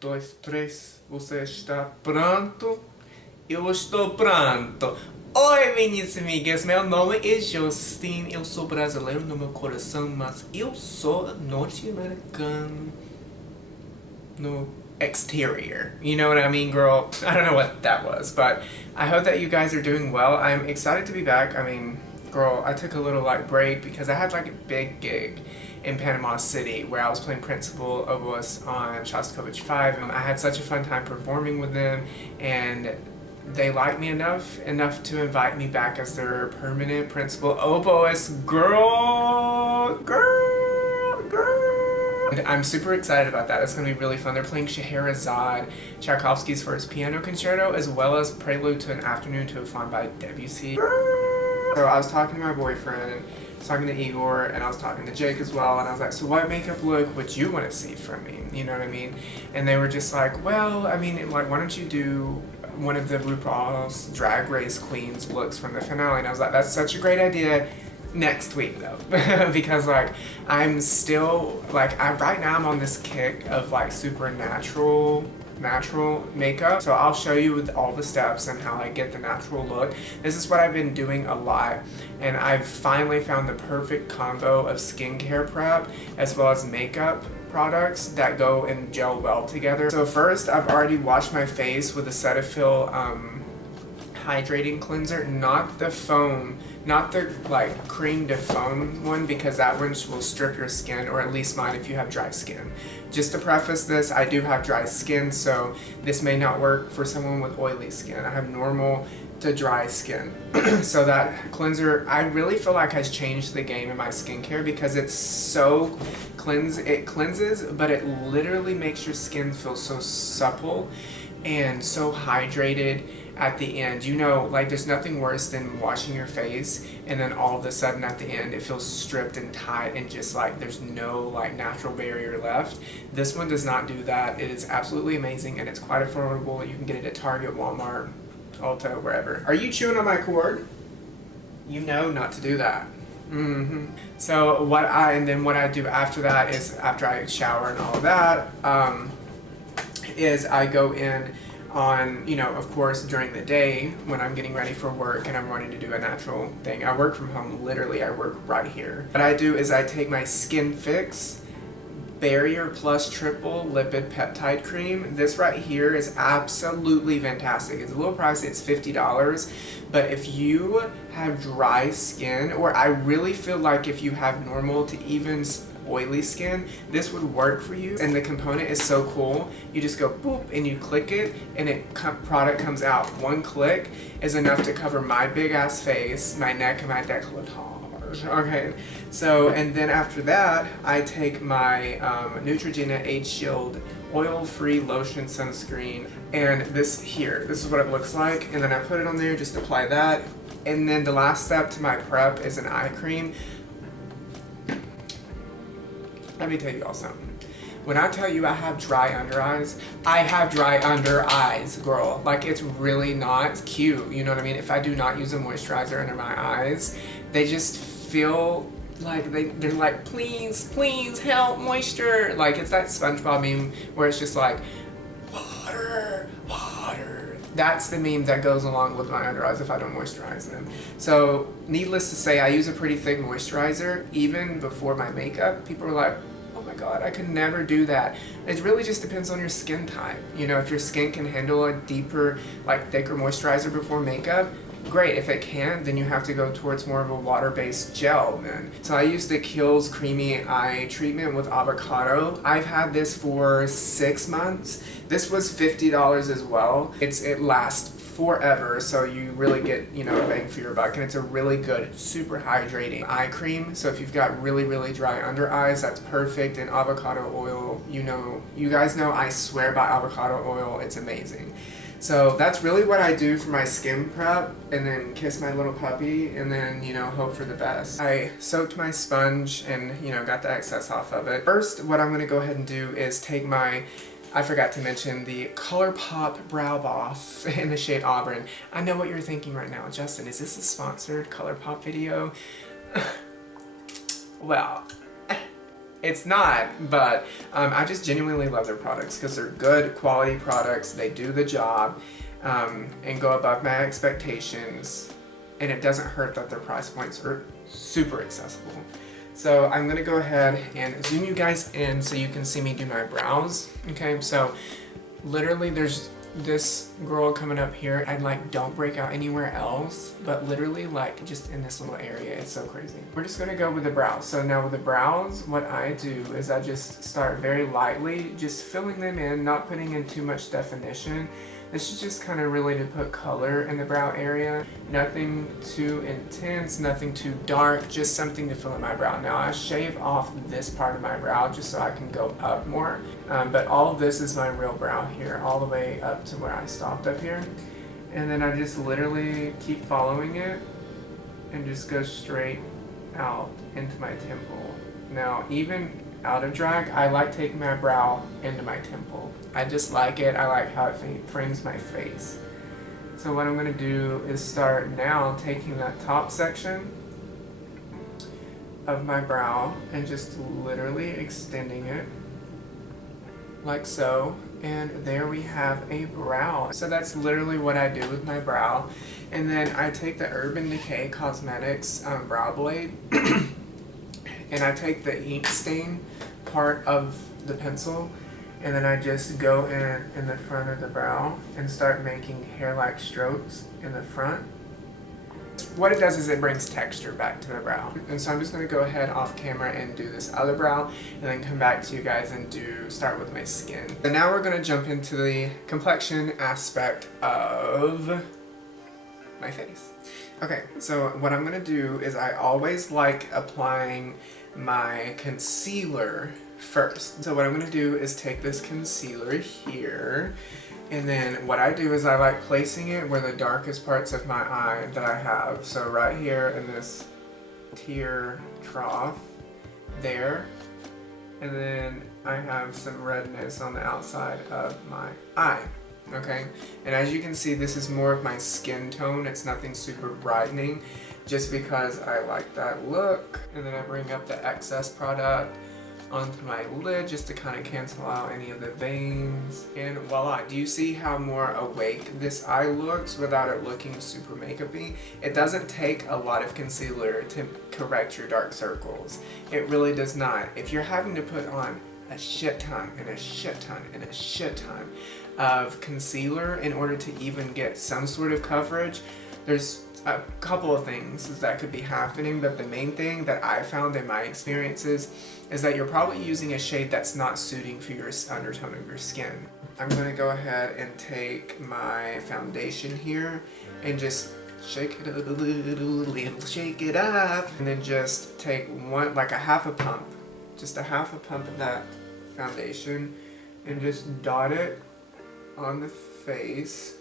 Dois, três. Você está pronto? Eu estou pronto. Oi, minhas amigas. Meu nome é Justin. Eu sou brasileiro no meu coração, mas eu sou norte-americano no exterior. You know what I mean, girl? I don't know what that was, but I hope that you guys are doing well. I'm excited to be back. I mean, girl, I took a little break because I had like a big gig in Panama City where I was playing principal oboist on Shostakovich 5. And I had such a fun time performing with them, and they liked me enough to invite me back as their permanent principal oboist. Girl. And I'm super excited about that. It's going to be really fun. They're playing Scheherazade, Tchaikovsky's First Piano Concerto, as well as Prelude to an Afternoon to a Faun by Debussy. So I was talking to my boyfriend, and I was talking to Igor, and I was talking to Jake as well, and I was like, so what makeup look would you want to see from me? You know what I mean? And they were just like, well, I mean, like, why don't you do one of the RuPaul's Drag Race Queens looks from the finale? And I was like, that's such a great idea. Next week though, because like I'm still like right now I'm on this kick of like super natural makeup. So I'll show you with all the steps and how I get the natural look. This is what I've been doing a lot, and I've finally found the perfect combo of skincare prep as well as makeup products that go and gel well together. So first, I've already washed my face with the Cetaphil hydrating cleanser, not the foam, not the like cream to foam one, because that one will strip your skin, or at least mine if you have dry skin. Just to preface this, I do have dry skin, so this may not work for someone with oily skin. I have normal to dry skin. So that cleanser, I really feel like has changed the game in my skincare because it's so it cleanses, but it literally makes your skin feel so supple and so hydrated at the end. You know, like there's nothing worse than washing your face and then all of a sudden at the end it feels stripped and tight and just like there's no like natural barrier left. This one does not do that. It is absolutely amazing, and it's quite affordable. You can get it at Target, Walmart, Ulta, wherever. Are you chewing on my cord? You know not to do that. So what I do after that is, after I shower and all of that, is I go in on, you know, of course, during the day when I'm getting ready for work and I'm wanting to do a natural thing. I work from home, literally, I work right here. What I do is I take my Skin Fix Barrier Plus Triple Lipid Peptide Cream. This right here is absolutely fantastic. It's a little pricey, it's $50, but if you have dry skin, or I really feel like if you have normal to even oily skin, this would work for you. And the component is so cool. You just go boop and you click it, and product comes out. One click is enough to cover my big ass face, my neck, and my décolletage. Okay, so and then after that, I take my Neutrogena Age Shield oil-free lotion sunscreen, and this is what it looks like, and then I put it on there, just apply that, and then the last step to my prep is an eye cream. Let me tell you all something. When I tell you I have dry under eyes, I have dry under eyes, girl. Like, it's really not cute, you know what I mean? If I do not use a moisturizer under my eyes, they just feel like they're like, please help, moisture. Like, it's that SpongeBob meme where it's just like, water. That's the meme that goes along with my under eyes if I don't moisturize them. So, needless to say, I use a pretty thick moisturizer. Even before my makeup, people are like, oh my god, I could never do that. It really just depends on your skin type. You know, if your skin can handle a deeper, like thicker moisturizer before makeup, great. If it can't, then you have to go towards more of a water-based gel then. So I use the Kiehl's Creamy Eye Treatment with avocado. I've had this for 6 months. This was $50 as well. It lasts forever, so you really get, you know, a bang for your buck, and it's a really good, super hydrating eye cream. So if you've got really dry under eyes, that's perfect. And avocado oil, you guys know I swear by avocado oil. It's amazing. So that's really what I do for my skin prep, and then kiss my little puppy, and then, you know, hope for the best. I soaked my sponge and, you know, got the excess off of it. First, what I'm going to go ahead and do is take my, I forgot to mention, the ColourPop Brow Boss in the shade Auburn. I know what you're thinking right now. Justin, is this a sponsored ColourPop video? Well, It's not, but I just genuinely love their products because they're good quality products. They do the job and go above my expectations, and it doesn't hurt that their price points are super accessible. So I'm gonna go ahead and zoom you guys in so you can see me do my brows. Okay, so literally there's this girl coming up here. I like don't break out anywhere else, but literally like just in this little area. It's so crazy. We're just gonna go with the brows. So now with the brows, what I do is I just start very lightly, just filling them in, not putting in too much definition. This is just kind of really to put color in the brow area. Nothing too intense, nothing too dark, just something to fill in my brow. Now I shave off this part of my brow just so I can go up more. But all of this is my real brow here, all the way up to where I stopped up here. And then I just literally keep following it and just go straight out into my temple. Now even out of drag, I like taking my brow into my temple. I just like it. I like how it frames my face. So what I'm going to do is start now taking that top section of my brow and just literally extending it like so. And there we have a brow. So that's literally what I do with my brow. And then I take the Urban Decay Cosmetics brow blade and I take the ink stain part of the pencil, and then I just go in the front of the brow and start making hair-like strokes in the front. What it does is it brings texture back to the brow. And so I'm just going to go ahead off camera and do this other brow and then come back to you guys and start with my skin. And now we're going to jump into the complexion aspect of my face. Okay, so what I'm going to do is I always like applying my concealer first. So what I'm going to do is take this concealer here, and then what I do is I like placing it where the darkest parts of my eye that I have. So right here in this tear trough there, and then I have some redness on the outside of my eye. Okay, and as you can see, this is more of my skin tone. It's nothing super brightening, just because I like that look. And then I bring up the excess product onto my lid just to kind of cancel out any of the veins. And voila, do you see how more awake this eye looks without it looking super makeup-y? It doesn't take a lot of concealer to correct your dark circles. It really does not. If you're having to put on a shit ton and a shit ton and a shit ton of concealer in order to even get some sort of coverage, there's a couple of things that could be happening, but the main thing that I found in my experiences is that you're probably using a shade that's not suiting for your undertone of your skin. I'm going to go ahead and take my foundation here and just shake it up a little, shake it up, and then just take like a half a pump of that foundation and just dot it on the face.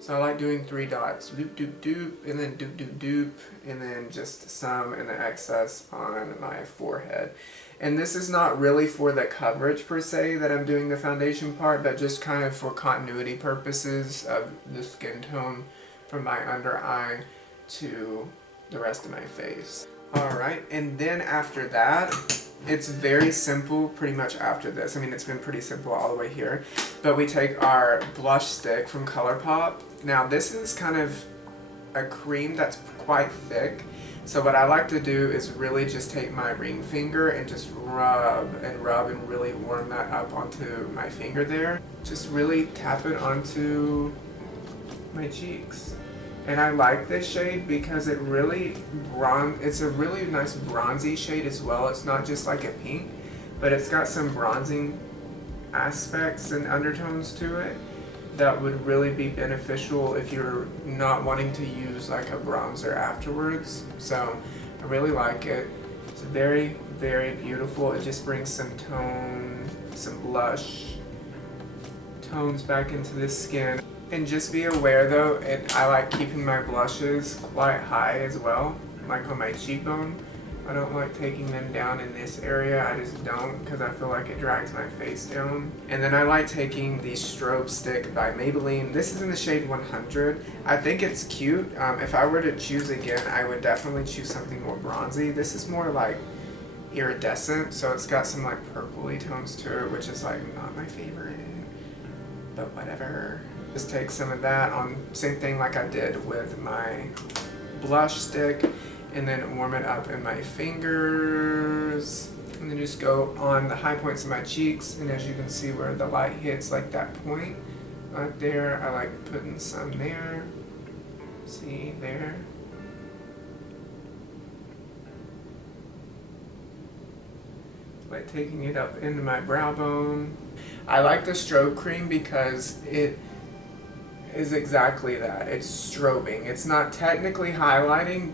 So I like doing 3 dots, doop doop doop, and then doop doop doop, and then just some in the excess on my forehead. And this is not really for the coverage per se that I'm doing the foundation part, but just kind of for continuity purposes of the skin tone from my under eye to the rest of my face. Alright, and then after that, it's very simple pretty much after this. I mean, it's been pretty simple all the way here. But we take our blush stick from ColourPop. Now this is kind of a cream that's quite thick. So what I like to do is really just take my ring finger and just rub and really warm that up onto my finger there. Just really tap it onto my cheeks. And I like this shade because it's a really nice bronzy shade as well. It's not just like a pink, but it's got some bronzing aspects and undertones to it that would really be beneficial if you're not wanting to use like a bronzer afterwards. So I really like it. It's very, very beautiful. It just brings some tone, some blush tones back into the skin. And just be aware though, I like keeping my blushes quite high as well, like on my cheekbone. I don't like taking them down in this area. I just don't, because I feel like it drags my face down. And then I like taking the strobe stick by Maybelline. This is in the shade 100. I think it's cute. If I were to choose again, I would definitely choose something more bronzy. This is more like iridescent, so it's got some like purpley tones to it, which is like not my favorite, but whatever. Just take some of that on, same thing like I did with my blush stick, and then warm it up in my fingers, and then just go on the high points of my cheeks, and as you can see where the light hits like that point right there, I like putting some there, see there. Like taking it up into my brow bone. I like the strobe cream because it is exactly that. It's strobing. It's not technically highlighting.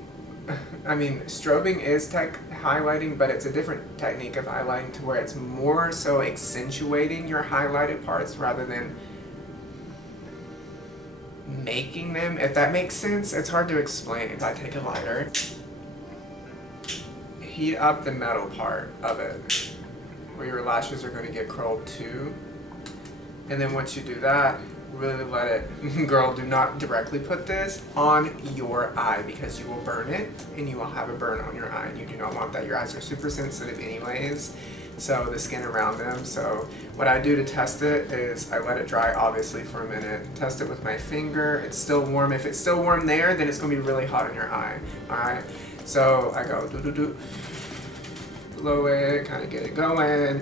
I mean, strobing is highlighting, but it's a different technique of highlighting to where it's more so accentuating your highlighted parts rather than making them, if that makes sense. It's hard to explain. I take a lighter, heat up the metal part of it where your lashes are going to get curled too, and then once you do that, really let it, girl, do not directly put this on your eye because you will burn it and you will have a burn on your eye, and you do not want that. Your eyes are super sensitive anyways, so the skin around them. So what I do to test it is I let it dry obviously for a minute, test it with my finger. It's still warm. If it's still warm there, then it's going to be really hot on your eye. Alright, so I go do blow it, kind of get it going,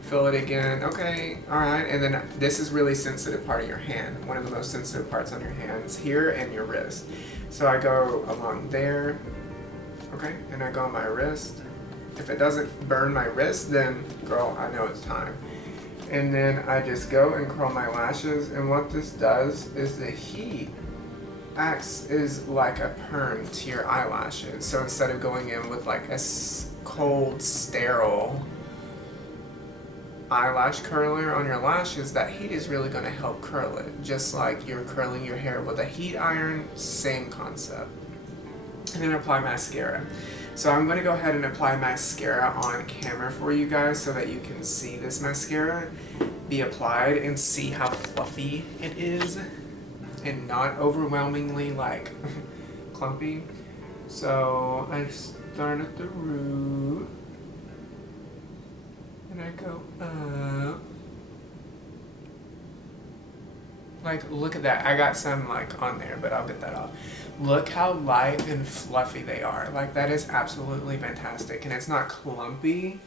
fill it again, okay, alright, and then this is really sensitive part of your hand, one of the most sensitive parts on your hands, here and your wrist. So I go along there, okay, and I go on my wrist. If it doesn't burn my wrist, then girl, I know it's time. And then I just go and curl my lashes, and what this does is the heat acts is like a perm to your eyelashes. So instead of going in with like a cold, sterile eyelash curler on your lashes, that heat is really going to help curl it. Just like you're curling your hair with a heat iron, same concept. And then apply mascara. So I'm going to go ahead and apply mascara on camera for you guys so that you can see this mascara be applied and see how fluffy it is and not overwhelmingly like clumpy. So I start at the root and I go up. Like, look at that. I got some like on there, but I'll get that off. Look how light and fluffy they are. Like, that is absolutely fantastic, and it's not clumpy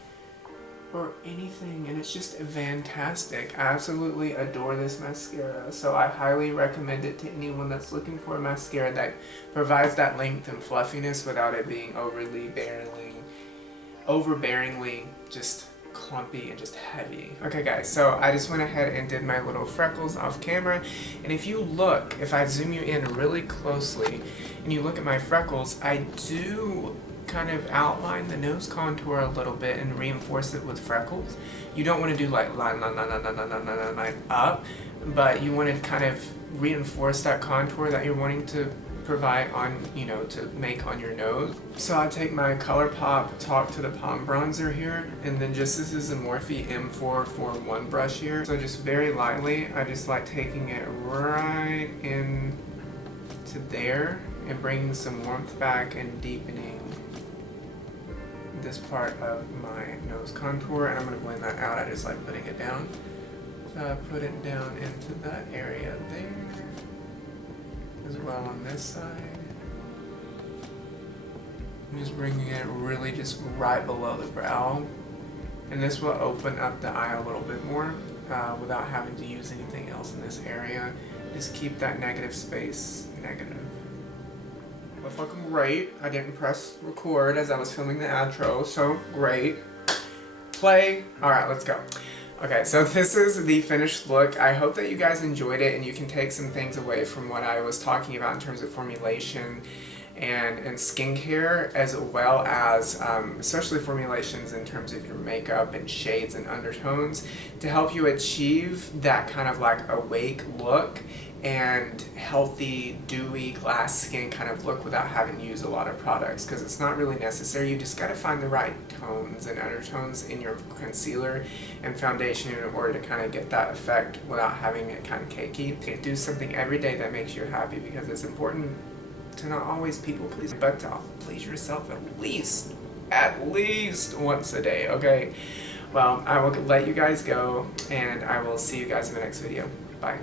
or anything, and it's just fantastic. I absolutely adore this mascara, so I highly recommend it to anyone that's looking for a mascara that provides that length and fluffiness without it being overbearingly just clumpy and just heavy. Okay guys, so I just went ahead and did my little freckles off camera, and if you look, if I zoom you in really closely and you look at my freckles, I do kind of outline the nose contour a little bit and reinforce it with freckles. You don't want to do like line up, but you want to kind of reinforce that contour that you're wanting to provide on, you know, to make on your nose. So I take my ColourPop Talk to the Palm bronzer here, and then just, this is a Morphe M441 brush here. So just very lightly, I just like taking it right in to there and bringing some warmth back and deepening this part of my nose contour, and I'm going to blend that out. I just like putting it down. So I put it down into that area there, as well on this side. I'm just bringing it really just right below the brow, and this will open up the eye a little bit more without having to use anything else in this area. Just keep that negative space negative. But fucking great. I didn't press record as I was filming the outro, so great. Play. Alright, let's go. Okay, so this is the finished look. I hope that you guys enjoyed it and you can take some things away from what I was talking about in terms of formulation and skincare, as well as especially formulations in terms of your makeup and shades and undertones, to help you achieve that kind of like awake look and healthy, dewy, glass skin kind of look without having to use a lot of products, because it's not really necessary. You just got to find the right tones and undertones in your concealer and foundation in order to kind of get that effect without having it kind of cakey. Do something every day that makes you happy, because it's important to not always people please, but to please yourself at least at least once a day, okay? Well, I will let you guys go, and I will see you guys in the next video. Bye.